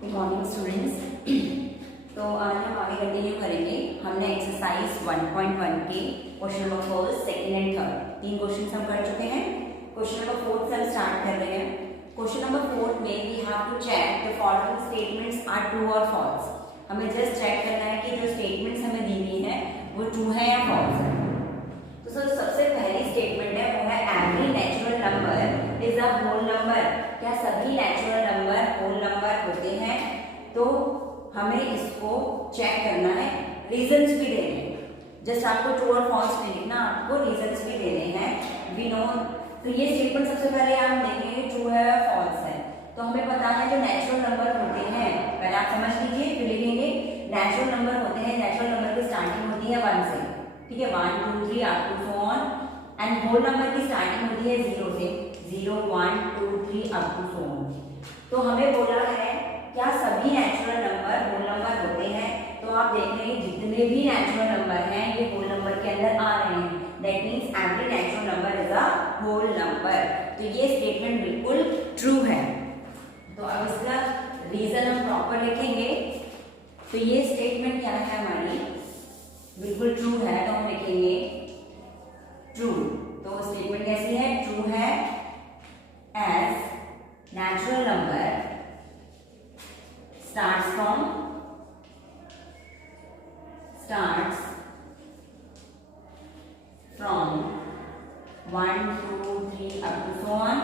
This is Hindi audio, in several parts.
Good morning students. तो आज हम आगे कंटिन्यू करेंगे। हमने एक्सरसाइज 1.1 के question number first, second and third तीन क्वेश्चन हम कर चुके हैं। क्वेश्चन नंबर फोर्थ से हम स्टार्ट कर रहे हैं। क्वेश्चन नंबर फोर्थ में we have to check the following statements are true और फॉल्स। हमें जस्ट चेक करना है कि जो स्टेटमेंट्स हमें दी हुई है वो ट्रू है या फॉल्स है। तो सर सबसे पहली स्टेटमेंट है वो है every natural number is a whole number. क्या सभी नेचुरल नंबर होल नंबर होते हैं? तो हमें इसको चेक करना है, रीजंस भी देने हैं। जस्ट आपको ट्रू और फॉल्स नहीं लिखना, आपको रीजंस भी देने हैं। वी नो, तो ये स्टेटमेंट सबसे पहले आप देखेंगे ट्रू है या फॉल्स है। तो हमें पता है जो नेचुरल नंबर होते हैं, पहले आप समझ लीजिए फिर लिखेंगे। नेचुरल नंबर होते हैं, नेचुरल नंबर की स्टार्टिंग होती है 1 से, ठीक है, 1 2 3 up to so on. And whole number की स्टार्टिंग होती है 0 से, 0 1 2 3 अप टू सो ऑन। तो हमें बोला है क्या सभी नेचुरल नंबर होल नंबर होते हैं? तो आप देख रहे हैं जितने भी नेचुरल नंबर हैं ये होल नंबर के अंदर आ रहे हैं। That means every natural number is a whole number. तो ये स्टेटमेंट बिल्कुल ट्रू है। तो अब इसका रीजन हम प्रॉपर लिखेंगे। तो ये स्टेटमेंट क्या है हमारी, बिल्कुल ट्रू है, तो हम लिखेंगे ट्रू। तो स्टेटमेंट कैसी है? ट्रू है as natural number starts from 1 2 3 up to so on।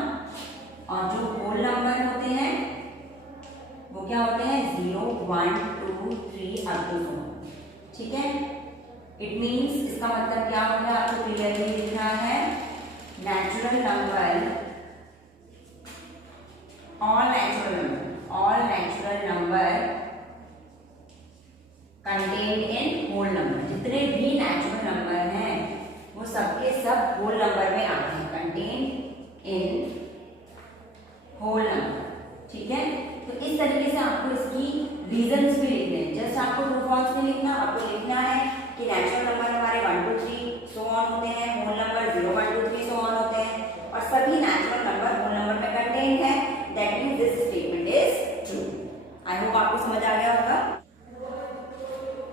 और जो होल नंबर होते हैं वो क्या होते हैं? 0 1 2 3 up to so on, ठीक है। इट मीन्स इसका मतलब क्या हो गया, आपको क्लियरली लिखना है natural number, all natural number contained in whole number। जितने भी नेचुरल नंबर हैं वो सबके सब होल नंबर में आते हैं, contained in whole number, ठीक है। तो इस तरीके से आपको इसकी रीजंस भी लिखने हैं। जस्ट आपको ट्रू फॉल्स नहीं लिखना, आपको लिखना है कि नेचुरल नंबर हमारे 1 2 3 सो ऑन होते हैं, होल नंबर 0 1 2 3 सो ऑन होते हैं और सभी नेचुरल नंबर होल नंबर में कंटेन्ड है। That means this statement is true। I hope आपको समझ आ गया होगा।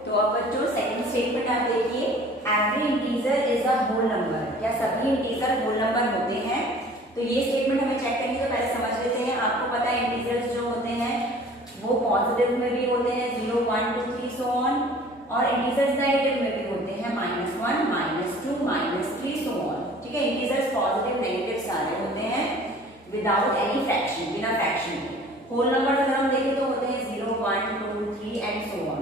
तो अब बच्चों सेकंड स्टेटमेंट आप देखिए, every integer is a whole number। क्या सभी इंटीजर होल नंबर होते हैं? तो ये स्टेटमेंट हमें चेक करनी है, तो पहले समझ लेते हैं। आपको पता है इंटीजर्स जो होते हैं वो पॉजिटिव में भी होते हैं 0 1 2 3 सो ऑन, और इंटीजर्स नेगेटिव में भी होते हैं -1 -2 -3 सो ऑन, ठीक है। इंटीजर्स पॉजिटिव नेगेटिव सारे होते हैं विदाउट एनी फ्रैक्शन, बिना फ्रैक्शन के। होल नंबर अगर हम देखें तो होते हैं 0 1 2 3 एंड सो ऑन।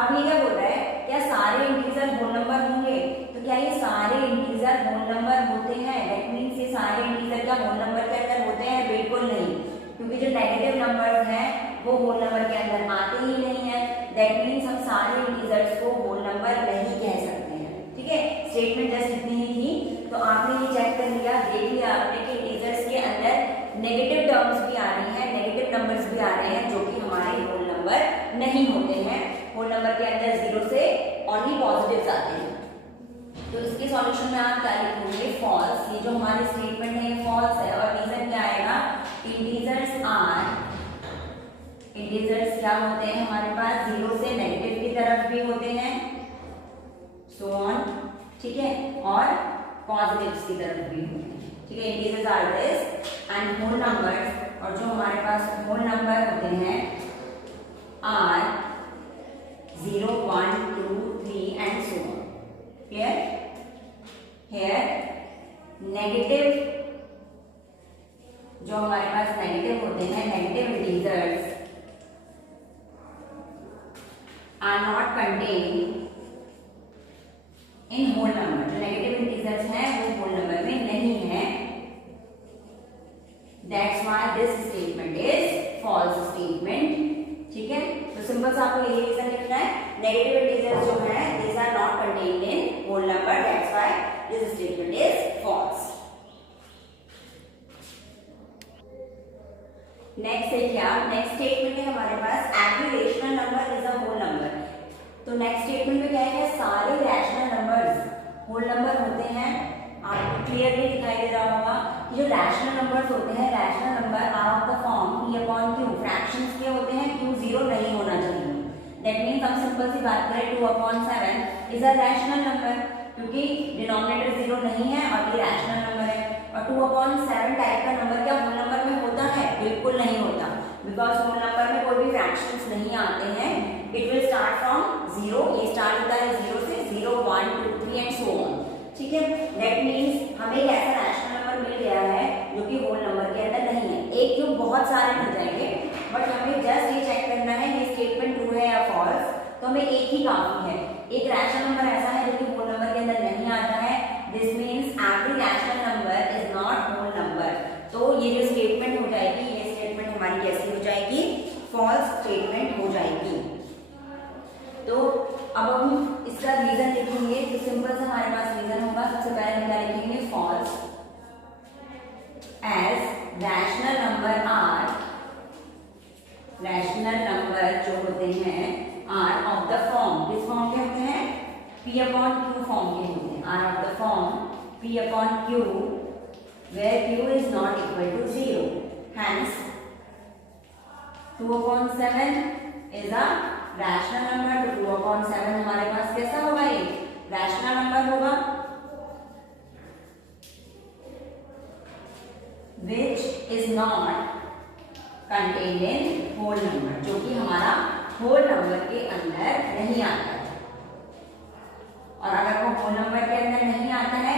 अब ये क्या बोल रहा है, क्या सारे इंटीजर होल नंबर होंगे? तो क्या ये सारे इंटीजर होल नंबर होते हैं? दैट मींस ये सारे इंटीजर क्या होल नंबर के अंदर होते हैं? बिल्कुल नहीं, क्योंकि जो नेगेटिव नंबर्स हैं वो होल नंबर के अंदर आते ही नहीं है। दैट मींस हम सारे इंटीजर्स को होल नंबर नहीं कह सकते हैं, ठीक है। स्टेटमेंट जस्ट इतनी ही थी। तो आपने ये चेक कर लिया, देख लिया आपने कि इंटीजर्स के अंदर नेगेटिव टर्म्स भी आ रही हैं, नेगेटिव नंबर्स भी आ रहे हैं जो कि हमारे होल नंबर नहीं होते हैं। होल नंबर के अंदर 0 से ओनली पॉजिटिव्स आते हैं। तो इसके सॉल्यूशन में आप क्या लिखेंगे? फॉल्स। ये जो हमारी स्टेटमेंट है ये फॉल्स है। और रीजन क्या आएगा? इंटीजर्स क्या होते हैं हमारे पास? 0 से नेगेटिव की तरफ भी होते हैं, सो ऑन, ठीक है, और पॉजिटिव्स की तरफ भी होते हैं, ठीक है। Integers are this and whole numbers, और जो हमारे पास होल नंबर होते हैं are 0 1 2 3 and so on. Clear? Here negative, जो हमारे पास नेगेटिव होते हैं, negative integers are not contained in whole number. जो नेगेटिव इंटीजर्स हैं वो होल नंबर में नहीं है। That's why this statement is false statement, ठीक है। तो सिंपल सा आपको यही रीजन लिखना है, नेगेटिव इंटीजर्स जो हैं these are not contained in whole number, that's why this statement is false. Next है क्या? नेक्स्ट स्टेटमेंट है हमारे पास every rational number is a whole number. तो नेक्स्ट स्टेटमेंट में क्या है? सारे रैशनल नंबर्स होल नंबर होते हैं। आपको क्लियरली दिखाई दे रहा होगा कि जो रैशनल नंबर्स होते हैं, rational number are of the form p/q, fractions के होते हैं q सिंपल सी बात करें 2/7 इज अ रैशनल नंबर, क्योंकि डिनोमिनेटर 0 नहीं है और ये रैशनल नंबर है। और 2/7 टाइप का नंबर क्या होल नंबर में होता है? बिल्कुल नहीं होता, बिकॉज होल नंबर में कोई भी फ्रैक्शंस नहीं आते हैं। इट विल स्टार्ट फ्रॉम 0, ये स्टार्ट होता है 0 से, 0 1 2 3 एंड सो ऑन। ठीक है, दैट मीन्स हमें एक ऐसा रैशनल नंबर मिल गया है जो कि होल नंबर के अंदर नहीं है। एक क्यों, बहुत सारे मिल जाएंगे, बट हमें जस्ट ये चेक करना है ये स्टेटमेंट ट्रू है या फॉल्स, तो हमें एक ही काफी है। एक रैशनल नंबर ऐसा है जो कि होल नंबर के अंदर नहीं आता है, this means every rational number is not whole number. तो ये जो स्टेटमेंट हो जाएगी, ये स्टेटमेंट हमारी कैसी हो जाएगी? फॉल्स स्टेटमेंट हो जाएगी। तो अब हम इसका रीजन लिखेंगे, तो सिंपल से हमारे पास रीजन होगा। सबसे पहले हम क्या लिखेंगे? False as rational number are, rational number जो होते हैं आर ऑफ द फॉर्म, किस फॉर्म के होते हैं? P upon Q फॉर्म के होते हैं, are of the form P upon Q where Q is not equal to 0, hence 2/7 is a rational number. तो 2/7 हमारे पास कैसा होगा? ये रैशनल नंबर होगा, which is not contained in whole number, जो कि हमारा होल नंबर के अंदर नहीं आता है। और अगर वो होल नंबर के अंदर नहीं आता है,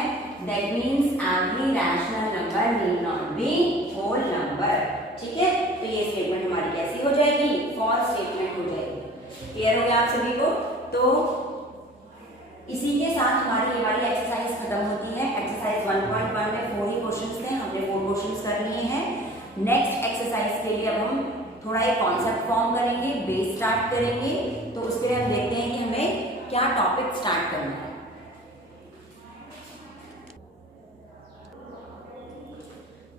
that means every rational number need not be whole number। ठीक है, तो ये स्टेटमेंट हमारी कैसी हो जाएगी? फॉल्स स्टेटमेंट हो जाएगी। क्लियर हो गया आप सभी को? तो इसी के साथ हमारी ये वाली एक्सरसाइज खत्म होती है। एक्सरसाइज 1.1 में 4 ही क्वेश्चंस थे, हमने 4 क्वेश्चंस कर लिए हैं। नेक्स्ट एक्सरसाइज के लिए अब हम थोड़ा एक कॉन्सेप्ट फॉर्म करेंगे, बेस स्टार्ट करेंगे। तो उसके लिए हम देखते हैं कि हमें क्या टॉपिक स्टार्ट करना है।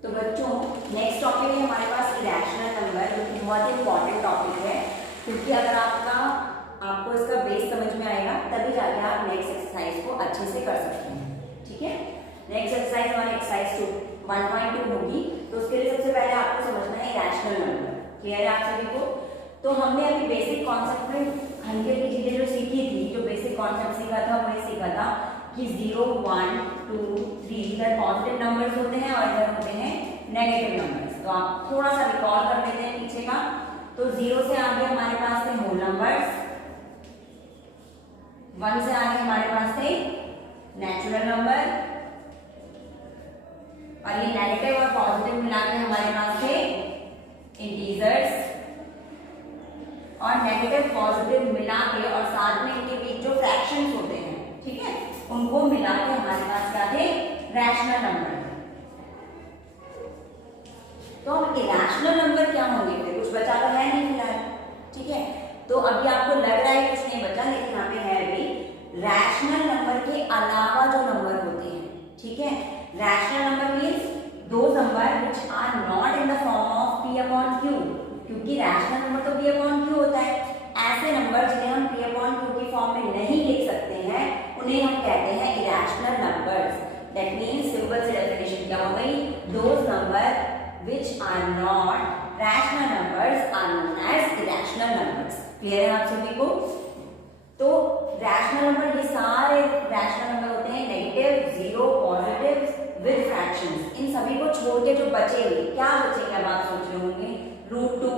तो बच्चों, नेक्स्ट टॉपिक है हमारे पास इरेशनल नंबर, जो कि बहुत ही इंपॉर्टेंट टॉपिक है, क्योंकि अगर आपको इसका बेस समझ में आएगा तभी जाके आप नेक्स्ट एक्सरसाइज को अच्छे से कर सकते हैं। ठीक है, नेक्स्ट एक्सरसाइज हमारी एक्सरसाइज 1.2 होगी। तो उसके लिए सबसे पहले आपको समझना है इरेशनल नंबर। क्लियर है आप सभी को? तो हमने अभी बेसिक कॉन्सेप्ट में हल्की हल्की चीजें जो सीखी थी, जो बेसिक कॉन्सेप्ट सीखा था वो ये सीखा था कि 0 1 2 3 इधर पॉजिटिव नंबर्स होते हैं और इधर होते हैं नेगेटिव नंबर्स। तो आप थोड़ा सा रिकॉल कर लेते हैं पीछे का। तो 0 से आगे हमारे पास थे होल नंबर्स, 1 से आगे हमारे पास थे नेचुरल नंबर, और ये नेगेटिव और पॉजिटिव मिला के हमारे पास थे इंटीजर्स, और नेगेटिव पॉजिटिव मिला के और साथ में इनके बीच जो फ्रैक्शंस होते हैं, ठीक है, उनको मिला के हमारे पास क्या थे? Rational number. तो अब इरेशनल नंबर क्या होंगे? फिर कुछ बचा तो है नहीं फिलहाल। ठीक है, तो अभी आपको लग रहा है कुछ नहीं बचा, लेकिन यहाँ पे है अभी रैशनल नंबर के अलावा जो नंबर होते हैं। ठीक है, rational number means those number which are not in the form of P upon Q, क्योंकि रैशनल नंबर तो P upon Q होता है। ऐसे नंबर जिन्हें हम P upon Q की फॉर्म में नहीं लिख सकते हैं, उन्हें हम कहते हैं irrational numbers. That means simple सी डेफिनेशन क्या हो गई? Those number which are not rational numbers are known as irrational numbers। Clear है आप सभी को? तो रैशनल नंबर, ये सारे रैशनल नंबर होते हैं नेगेटिव, 0, पॉजिटिव विद फ्रैक्शंस। इन सभी को छोड़ के जो बचेंगे, क्या बचेंगे? अब आप सोच रहे होंगे √2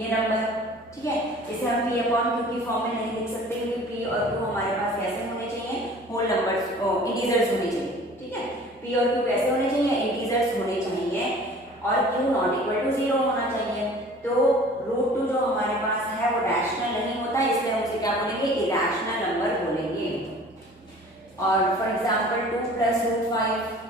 ये नंबर। ठीक है, इसे हम P upon Q की फॉर्म में नहीं लिख सकते, क्योंकि P और Q हमारे पास कैसे होने चाहिए? होल नंबर्स, इंटीजर्स होने चाहिए। ठीक है, P और Q कैसे होने चाहिए? इंटीजर्स होने चाहिए, और Q नॉट इक्वल टू 0 होना चाहिए। तो √2 जो हमारे पास है वो रैशनल नहीं होता, इसलिए हम उसे क्या बोलेंगे? इरेशनल नंबर बोलेंगे। और फॉर एग्जांपल 2 + √5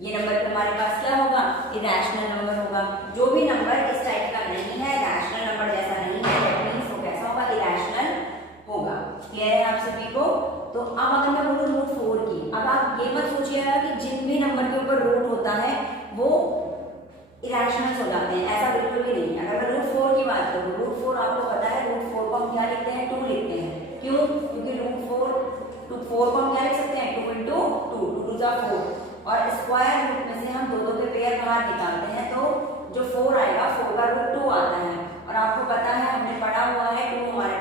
ये नंबर हमारे पास क्या होगा? इरेशनल नंबर होगा। जो भी नंबर इस टाइप का नहीं है, रैशनल नंबर जैसा नहीं है, दैट मींस वो कैसा होगा? इरेशनल होगा। क्लियर है आप सभी को? तो अब अगर मैं बोलूं √4 की, अब आप ये मत सोचिएगा कि जिन भी नंबर के ऊपर रूट होता है वो इरेशनल हो जाते हैं, ऐसा बिल्कुल भी नहीं है। अगर मैं √4 की बात करूं, √4 आपको पता है √4 को हम क्या लिखते हैं? 2 लिखते हैं। क्यों? क्योंकि √4 को हम क्या लिख सकते हैं? 2 × 2, 2 × 4, और स्क्वायर रूट में से हम दो के पेयर बाहर निकालते हैं, तो जो 4 आएगा 4 का √2 आता है। और आपको पता है, हमने पढ़ा हुआ है 2 हमारे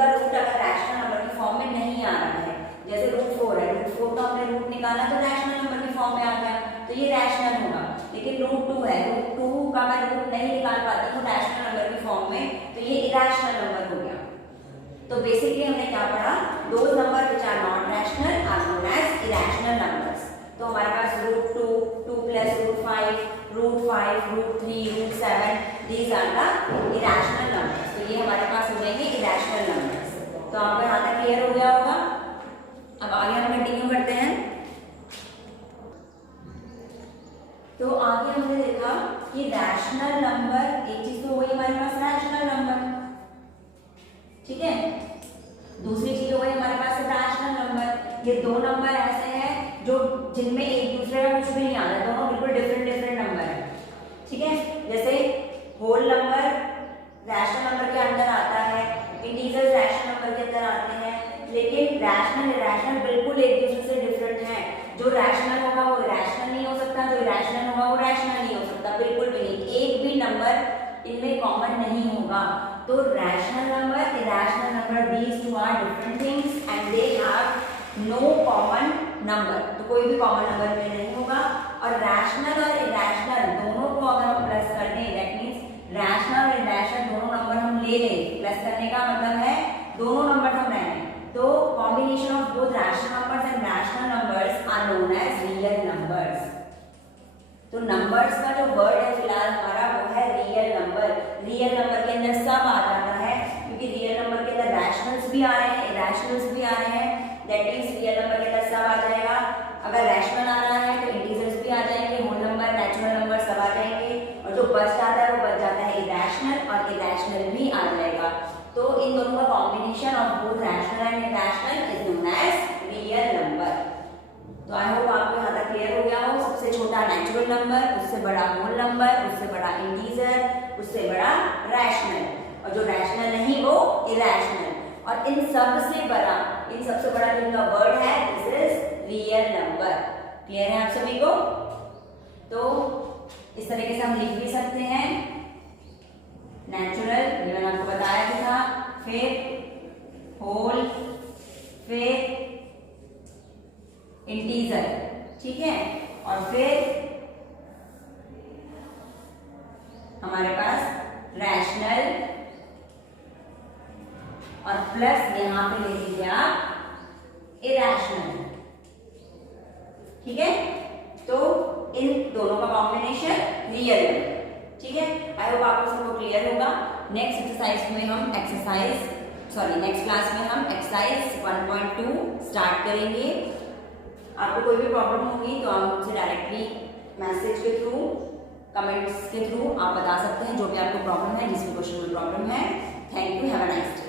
उनका रूट अगर रैशनल नंबर की फॉर्म में नहीं आ रहा है, जैसे √4 है, √4 का हमने रूट निकाला तो रैशनल नंबर की फॉर्म में आ गया, तो ये रैशनल होगा। लेकिन √2 है, √2 का मैं रूट नहीं निकाल पाती हूँ रैशनल नंबर की फॉर्म में, तो ये इरैशनल नंबर हो गया। तो बेसिकली हमने क्या पढ़ा, those number which are not rational are known as irrational numbers. तो हमारे पास √2, 2 + √5, √5, √3, √7, these are the irrational numbers। तो ये हमारे पास हो जाएंगे irrational numbers। तो आपको यहाँ तक क्लियर हो गया होगा। अब आगे हम कंटिन्यू करते हैं। तो आगे हमने देखा कि रैशनल नंबर, एक चीज तो हो गई हमारे पास रैशनल नंबर, ठीक है। दूसरी चीज हो गई हमारे पास रैशनल नंबर। ये दो नंबर ऐसे हैं जो जिनमें एक दूसरे का कुछ भी नहीं आता, दोनों बिल्कुल डिफरेंट नंबर है, ठीक है। जैसे होल नंबर रैशनल नंबर के अंदर आता है, इंटीजर रैशनल नंबर के अंदर आते हैं, लेकिन रैशनल इरैशनल बिल्कुल एक दूसरे से डिफरेंट है। जो रैशनल होगा वो इरैशनल नहीं हो सकता, जो इरैशनल होगा वो रैशनल नहीं हो सकता, बिल्कुल भी नहीं। एक भी नंबर इनमें कॉमन नहीं होगा। तो rational number, irrational number, these two are different things and they have no common number. तो कोई भी कॉमन नंबर में नहीं होगा। और रैशनल और इरैशनल दोनों को अगर हम प्लस कर दें, दैट मींस रैशनल और इरैशनल दोनों नंबर हम ले लें, प्लस करने का मतलब है दोनों नंबर हम ले लें, तो combination of both rational numbers and rational numbers are known as real numbers. तो नंबर्स का जो वर्ड है फिलहाल हमारा वो है रियल नंबर। रियल नंबर के अंदर सब आ जाता है, क्योंकि रियल नंबर के अंदर रैशनल्स भी आ रहे हैं, इरैशनल्स भी आ रहे हैं, दैट मींस रियल नंबर के अंदर सब आ जाएगा। अगर रैशनल आ रहा है तो इंटीजर्स भी आ जाएंगे, होल नंबर, नेचुरल नंबर सब आ जाएंगे, और जो बच जाता है वो बच जाता है इरैशनल, और इरैशनल भी आ जाएगा। तो इन दोनों का combination of both rational and irrational is known as real number. तो आई होप आपको यहाँ तक क्लियर हो गया हो। सबसे छोटा नेचुरल नंबर, उससे बड़ा होल नंबर, उससे बड़ा इंटीजर, उससे बड़ा रैशनल, और जो रैशनल नहीं वो इरैशनल, और इन सब से बड़ा, इन सबसे बड़ा जो इनका वर्ड है this is real number. Clear है आप सभी को? तो इस तरीके से हम लिख भी सकते हैं नेचुरल, ये मैंने आपको बताया भी था, फिर होल, फिर इंटीजर, ठीक है, और फिर हमारे पास रैशनल, और प्लस यहां पे ले लीजिए आप इरैशनल, ठीक है। तो इन दोनों का कॉम्बिनेशन रियल नंबर, ठीक है। आई होप आपको सबको क्लियर होगा। नेक्स्ट एक्सरसाइज में हम नेक्स्ट क्लास में हम एक्सरसाइज 1.2 स्टार्ट करेंगे। आपको कोई भी प्रॉब्लम होगी तो आप मुझसे डायरेक्टली मैसेज के थ्रू, कमेंट्स के थ्रू आप बता सकते हैं जो भी आपको प्रॉब्लम है, जिस भी क्वेश्चन में प्रॉब्लम है। Thank you, have a nice day.